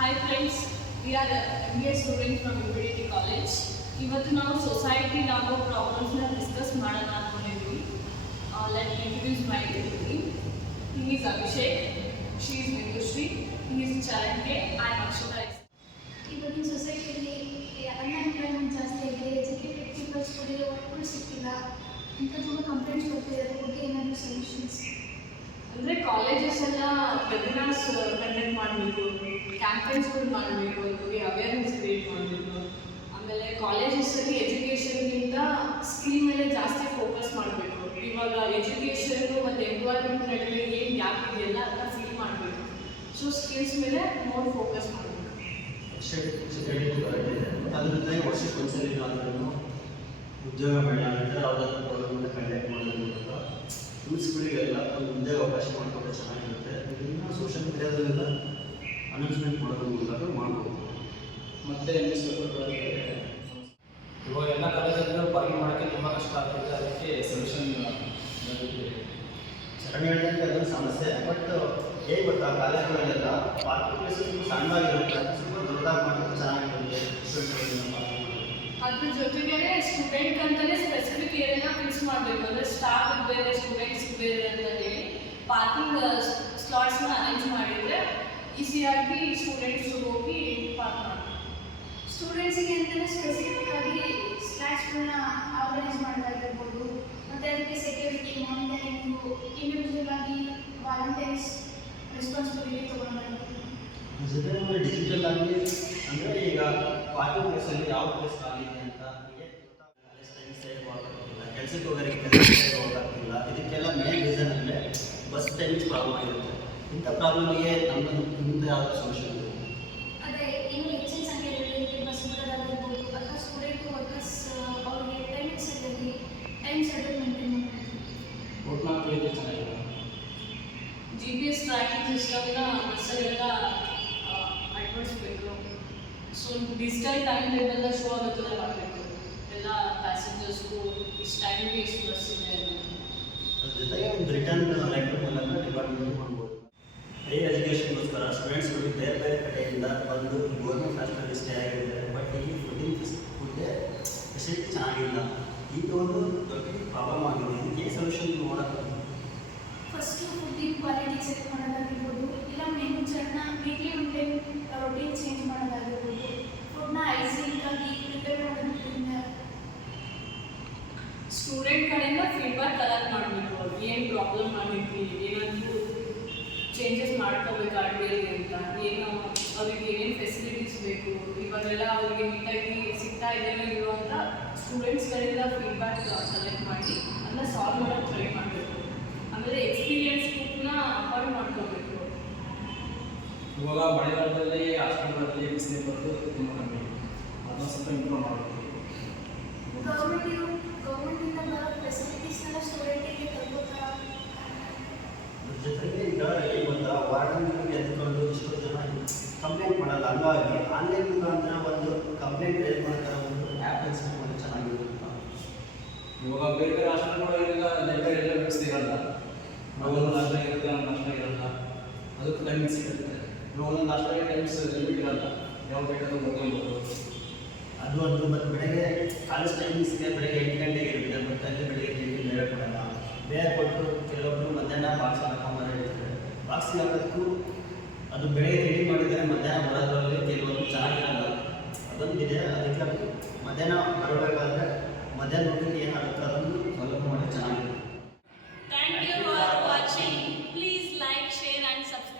Hi friends, we are MBA students from UPDT College. ಇವತ್ತು ನಾವು society ಆಗೋ ಪ್ರಾಬ್ಲಮ್ಸ್ನ discuss ಮಾಡೋಣ ಅಂದ್ಕೊಂಡಿದ್ವಿ. Let me introduce my team. He is Abhishek, she is Mindushri, he is Charanke, I am Akshata. ಇವತ್ತಿನ ಸೊಸೈಟಿಯಲ್ಲಿ unemployment ಜಾಸ್ತಿ ಆಗಿದೆ, educated people's ಕೂಡ ವರ್ಕ್ಗಳು ಸಿಕ್ಕಿಲ್ಲ ಅಂತ ತುಂಬ ಕಂಪ್ಲೇಂಟ್ಸ್ ಬರ್ತಿದೆ. ಅದ್ರ ಬಗ್ಗೆ ಏನಾದರೂ ಸೊಲ್ಯೂಷನ್ಸ್? ಅಂದರೆ ಕಾಲೇಜಸ್ ಎಲ್ಲ ವೆಬಿನಾರ್ಸ್ ಕಂಡಕ್ಟ್ ಮಾಡಬೇಕು, ಕ್ಯಾಂಪೇನ್ಸ್ಗಳು ಮಾಡಬೇಕು, ಅದ್ರ ಬಗ್ಗೆ ಅವೇರ್ನೆಸ್ ಕ್ರಿಯೇಟ್ ಮಾಡಬೇಕು. ಆಮೇಲೆ ಕಾಲೇಜಸ್ಸಲ್ಲಿ ಎಜುಕೇಷನ್ಗಿಂತ ಸ್ಕಿಲ್ ಮೇಲೆ ಜಾಸ್ತಿ ಫೋಕಸ್ ಮಾಡಬೇಕು. ಇವಾಗ ಎಜುಕೇಷನ್ನು ಮತ್ತು ಎಂಪ್ಲಾಯ್ಮೆಂಟ್ ನಡುವೆ ಏನು ಗ್ಯಾಪ್ ಇದೆಯಲ್ಲ ಅದನ್ನ ಫಿಲ್ ಮಾಡಬೇಕು. ಸೊ ಸ್ಕಿಲ್ಸ್ ಮೇಲೆ ಮೋರ್ ಫೋಕಸ್ ಮಾಡಬೇಕು. ಅದರಿಂದ ವರ್ಷಕ್ಕೆ ಒಂದ್ಸಲಿ ಆದ್ರೂ ಉದ್ಯೋಗ ಮೇಳ ಅಂತ ಯಾವುದಾದ್ರೂ ಪ್ರೋಗ್ರಾಮನ್ನು ಕಂಡಕ್ಟ್ ಮಾಡೋದ್ರ ಮೂಲಕ ಯೂತ್ಸ್ಗಳಿಗೆಲ್ಲ ಒಂದು ಉದ್ಯೋಗ ಅವಕಾಶ ಮಾಡಿಕೊಟ್ರೆ ಚೆನ್ನಾಗಿರುತ್ತೆ. ಇದನ್ನು ಸೋಷಿಯಲ್ ಮೀಡಿಯಾದಲ್ಲೆಲ್ಲ ಅನೌನ್ಸ್ಮೆಂಟ್ ಮಾಡೋದ್ರ ಮೂಲಕ ಮಾಡ್ಬೋದು. ಮತ್ತು ಇವಾಗ ಎಲ್ಲ ಕಾಲೇಜಲ್ಲೂ ಪಾರ್ಕಿಂಗ್ ಮಾಡೋಕ್ಕೆ ತುಂಬ ಕಷ್ಟ ಆಗ್ತದೆ. ಅದಕ್ಕೆ ಸೊಲ್ಯೂಷನ್ ಚರಂಡಿ ಹೇಳಿದಂಗೆ ಅದೊಂದು ಸಮಸ್ಯೆ. ಬಟ್ ಹೇಗೆ ಗೊತ್ತಾ, ಕಾಲೇಜುಗಳಲ್ಲೆಲ್ಲ ಪಾರ್ಕಿಂಗ್ ಪ್ಲೇಸಸ್ ಸಣ್ಣವಾಗಿರುತ್ತೆ, ಸ್ವಲ್ಪ ದೊಡ್ಡದಾಗಿ ಮಾಡಿದ್ರೆ ಚೆನ್ನಾಗಿರುತ್ತೆ. ಅದ್ರ ಜೊತೆಗೆ ಸ್ಟೂಡೆಂಟ್ ಅಂತಲೇ ಸ್ಪೆಸಿಫಿಕ್ ಏರಿಯಾನ ಫಿಕ್ಸ್ ಮಾಡಬೇಕು. ಅಂದರೆ ಸ್ಟಾಫ್ ಬೇರೆ ಸ್ಟೂಡೆಂಟ್ಸ್ ಬೇರೆ ಅಂತ ಹೇಳಿ ಪಾರ್ಕಿಂಗ್ ಸ್ಲಾಟ್ಸ್ನ ಅರೇಂಜ್ ಮಾಡಿದರೆ ಈಸಿಯಾಗಿ ಸ್ಟೂಡೆಂಟ್ಸ್ ಹೋಗಿ ಪಾರ್ಕ್ ಮಾಡ್ತಾರೆ. ಸ್ಟೂಡೆಂಟ್ಸಿಗೆ ಅಂತಲೇ ಸ್ಪೆಸಿಫಿಕ್ ಆಗಿ ಸ್ಲಾಟ್ಸ್ಗಳನ್ನ ಆರ್ಗನೈಸ್ ಮಾಡೋದಾಗಿರ್ಬೋದು, ಮತ್ತು ಅದಕ್ಕೆ ಸೆಕ್ಯೂರಿಟಿ, ಮಾನಿಟರಿಂಗು, ಇಂಡಿವಿಜುವಲ್ ಆಗಿ ವಾಲಂಟಿಯರ್ಸ್ ರೆಸ್ಪಾನ್ಸಿಬಿಲಿಟಿ ತೊಗೊಂಡಾಗಿರ್ಬೋದು. ಜೊತೆ ಡಿಜಿಟಲ್ ಆಗಿ ಅಂದರೆ ಈಗ ಪಾರ್ಕಿಂಗ್ ಪ್ಲೇಸಲ್ಲಿ ಯಾವ ಪ್ಲೇಸ್ ಆಗಿದೆ ಅಂತ ಕಾಲೇಜ್ ಟೈಮ್ ಸೇವ್ ಆಗೋಗ್ತಿಲ್ಲ, ಕೆಲಸಕ್ಕೆ ಹೋಗೋರಿಗೆ ಕೆಲಸ ಸೇವ್ ಆಗೋಗ್ತಿಲ್ಲ. ಇದಕ್ಕೆಲ್ಲ ಮೇನ್ ರೀಸನ್ ಅಂದರೆ ಬಸ್ ಟೈಮಿಂಗ್ಸ್ ಪ್ರಾಬ್ಲಮ್ ಆಗಿರುತ್ತೆ. ಇಂಥ ಪ್ರಾಬ್ಲಮಿಗೆ ನಮ್ಮದು ಯಾವುದೋ ಸೊಲ್ಯೂಷನ್ ಇದೆ. ಅದೇ ಇನ್ನೂ ಹೆಚ್ಚಿನ ಸಂಖ್ಯೆಯಲ್ಲಿ ಬಸ್ ಬಿಡೋದಾಗಿರ್ಬೋದು, ಅಥವಾ ಸ್ಟೂಡೆಂಟ್ ವರ್ಕರ್ಸ್ ಅವ್ರಿಗೆ ಟೈಮಿಂಗ್ಸಲ್ಲಿ ಟೈಮ್ ಶೆಡ್ಯೂಲ್ ಮೇಂಟೈನ್ ಮಾಡಬೇಕು. ಒಟ್ನಾಲ್ಕು ಇದೆ ಚೆನ್ನಾಗಿದೆ. GPS ಟ್ರ್ಯಾಕಿಂಗ್ ಸಿಸ್ಟಮ್ನ ಬಸ್ಸಲ್ಲೆಲ್ಲ ಅಳವಡಿಸ್ಬೇಕು. ಸೊ ಡಿಜಿಟಲ್ ಟೈಮ್ ಟೇಬಲ್ನ ಶೋ ಆಗೋದನ್ನ ಮಾಡಬೇಕು. ಎಲ್ಲ ಪ್ಯಾಸೆಂಜರ್ಸ್ಗೂ ಇಷ್ಟು ಟೈಮ್ಗೆ ಇಷ್ಟು ಬಸ್ ಇದೆ ಅನ್ನೋದು. ಅದ್ರ ಜೊತೆಗೆ ಒಂದು ರಿಟರ್ನ್ ಲೆಟರ್ ಮೂಲಕ ಡಿಪಾರ್ಟ್ಮೆಂಟ್ ಮಾಡ್ಬೋದು. ಹೈ ಎಜುಕೇಷನ್ಗೋಸ್ಕರ ಸ್ಟೂಡೆಂಟ್ಸ್ಗಳು ಬೇರೆ ಬೇರೆ ಕಡೆಯಿಂದ ಬಂದು ಗೌರ್ಮೆಂಟ್ ಹಾಸ್ಟೆಲಲ್ಲಿ ಸ್ಟೇ ಆಗಿದ್ದಾರೆ. ಬಟ್ ಇಲ್ಲಿ ಫುಡ್ಡೇ ಫೆಸಿಲಿಟಿ ಚೆನ್ನಾಗಿಲ್ಲ. ಈಗ ಒಂದು ದೊಡ್ಡ ಪ್ರಾಬ್ಲಮ್ ಆಗಿದೆ. ಇದಕ್ಕೆ ಸೊಲ್ಯೂಷನ್ ಮಾಡೋದು ಫಸ್ಟು ಫುಡ್ಡಿನ ಕ್ವಾಲಿಟಿ ಚೆಕ್ ಮಾಡೋದಾಗಿರ್ಬೋದು, ಇಲ್ಲ ಮೆನು ಚಾರ್ಟ್ನ weekly one time routine change ಮಾಡೋದಾಗಿರ್ಬೋದು, ಫುಡ್ನ ಹೈಜೀನಿಕ್ಕಾಗಿ ಪ್ರಿಪೇರ್ ಮಾಡೋದ್ರಿಂದ. ಸ್ಟೂಡೆಂಟ್ ಕಡೆಯಿಂದ ಫೀಡ್ಬ್ಯಾಕ್ ಕಲೆಕ್ಟ್ ಮಾಡಬೇಕು. ಏನು ಪ್ರಾಬ್ಲಮ್ ಆಗಿದ್ವಿ, ಏನಾದರೂ ಚೇಂಜಸ್ ಮಾಡ್ಕೋಬೇಕು ಅಡುಗೆಯಲ್ಲಿ ಅಂತ, ಏನು ಅವ್ರಿಗೆ ಏನೇನು ಫೆಸಿಲಿಟೀಸ್ ಬೇಕು, ಇವಾಗೆಲ್ಲ ಅವರಿಗೆ ನೀಟಾಗಿ ಸಿಗ್ತಾ ಇದೆಯೋ ಇಲ್ಲೋ ಅಂತ ಸ್ಟೂಡೆಂಟ್ಸ್ ಕಡೆಯಿಂದ ಫೀಡ್ಬ್ಯಾಕ್ ಕಲೆಕ್ಟ್ ಮಾಡಿ ಅದನ್ನ ಸಾಲ್ವ್ ಮಾಡೋಕ್ಕೆ ಟ್ರೈ ಮಾಡಬೇಕು. ಆಮೇಲೆ ಎಕ್ಸ್ಪೀರಿಯನ್ಸ್ ಬುಕ್ನ ಅಪಾರ್ಟ್ ಮಾಡ್ಕೋಬೇಕು. ಇವಾಗ ಮಳೆಗಾಲದಲ್ಲಿ ಹಾಸ್ಪಿಟಲಲ್ಲಿ ಬಿಸಿಲು ಬರೋದು ತುಂಬ ಕಮ್ಮಿ. ಅದನ್ನ ಸ್ವಲ್ಪ ಇಂಪ್ರೂವ್ ಮಾಡಬೇಕು. ಗೌರ್ಮೆಂಟಿಂದ ಬರೋ ಫೆಸಿಲಿಟೀಸ್ನೆಲ್ಲ ಸ್ಟೂಡೆಂಟಿಗೆ ತಲುಪೋಥರ. ಜೊತೆಗೆ ಈಗ ಏನು ಗೊತ್ತಾ, ವಾರ್ಡನ್ಗಳಿಗೆ ಎದ್ಕೊಂಡು ಇಷ್ಟು ಜನ ಕಂಪ್ಲೇಂಟ್ ಮಾಡಲ್ಲ. ಹಂಗಾಗಿ ಆನ್ಲೈನ್ ಮುಖಾಂತರ ಒಂದು ಕಂಪ್ಲೇಂಟ್ ರೇಸ್ ಮಾಡ್ತಾರೆ. ಒಂದು ಆ್ಯಪ್ ಎಕ್ಸ್ಪೆಕ್ಟ್ ಚೆನ್ನಾಗಿರುತ್ತೆ. ಇವಾಗ ಬೇರೆ ಬೇರೆ ಹಾಸ್ಪಿಟಲ್ಗಳಿಗೆಲ್ಲ ಲೈಬ್ರರಿ ಎಲ್ಲ ವ್ಯವಸ್ಥೆ ಇರಲ್ಲ. ಒಂದೊಂದು ಹಾಸ್ಟೆಲ್ ಇರುತ್ತೆ, ಒಂದು ಹಾಸ್ಟೆಲ್ ಇರಲ್ಲ. ಅದಕ್ಕೆ ಟೈಮಿಂಗ್ಸ್ ಸಿಗುತ್ತೆ. ಇವಾಗ ಒಂದೊಂದು ಹಾಸ್ಟೆಲ್ಗೆ ಟೈಮ್ಸ್ ಲಿಮಿಟ್ ಇರಲ್ಲ, ಯಾವಾಗ ಬೇಕಾದ್ರೂ ಓದ್ಕೊಳ್ಬೋದು. ಅದು ಒಂದು ಮತ್ತು ಬೆಳಗ್ಗೆ ಕಾಲೇಜ್ ಟೈಮಿಂಗ್ಸ್ಗೆ ಬೆಳಗ್ಗೆ 8 ಗಂಟೆಗೆ ಇರುತ್ತೆ. ಬಟ್ ಅಲ್ಲಿ ಬೆಳಗ್ಗೆ 8 ಬೇರೆ ಕೊಡಲ್ಲ. ಬೇರೆ ಕೊಟ್ಟರು ಕೆಲವೊಬ್ಬರು ಮಧ್ಯಾಹ್ನ ಬಾಕ್ಸ್ ಹಾಕೊಂಬರೋ ಹೇಳ್ತಾರೆ. ಬಾಕ್ಸಿಗೆ ಹಾಕೋದಕ್ಕೂ ಅದು ಬೆಳಗ್ಗೆ ತಿಂಡಿ ಮಾಡಿದರೆ ಮಧ್ಯಾಹ್ನ ಬರೋದ್ರಲ್ಲಿ ಕೆಲವೊಂದು ಚೆನ್ನಾಗಿರಲ್ಲ. ಅದೊಂದಿದೆ. ಅದಕ್ಕೆ ಮಧ್ಯಾಹ್ನ ಬರಬೇಕಾದ್ರೆ ಮಧ್ಯಾಹ್ನ ಊಟಕ್ಕೆ ಏನಾಗುತ್ತೆ ಅದನ್ನು ಸ್ವಲ್ಪ ಮಾಡಿ ಚೆನ್ನಾಗಿರುತ್ತೆ. Thank you for watching. Please like, share and subscribe.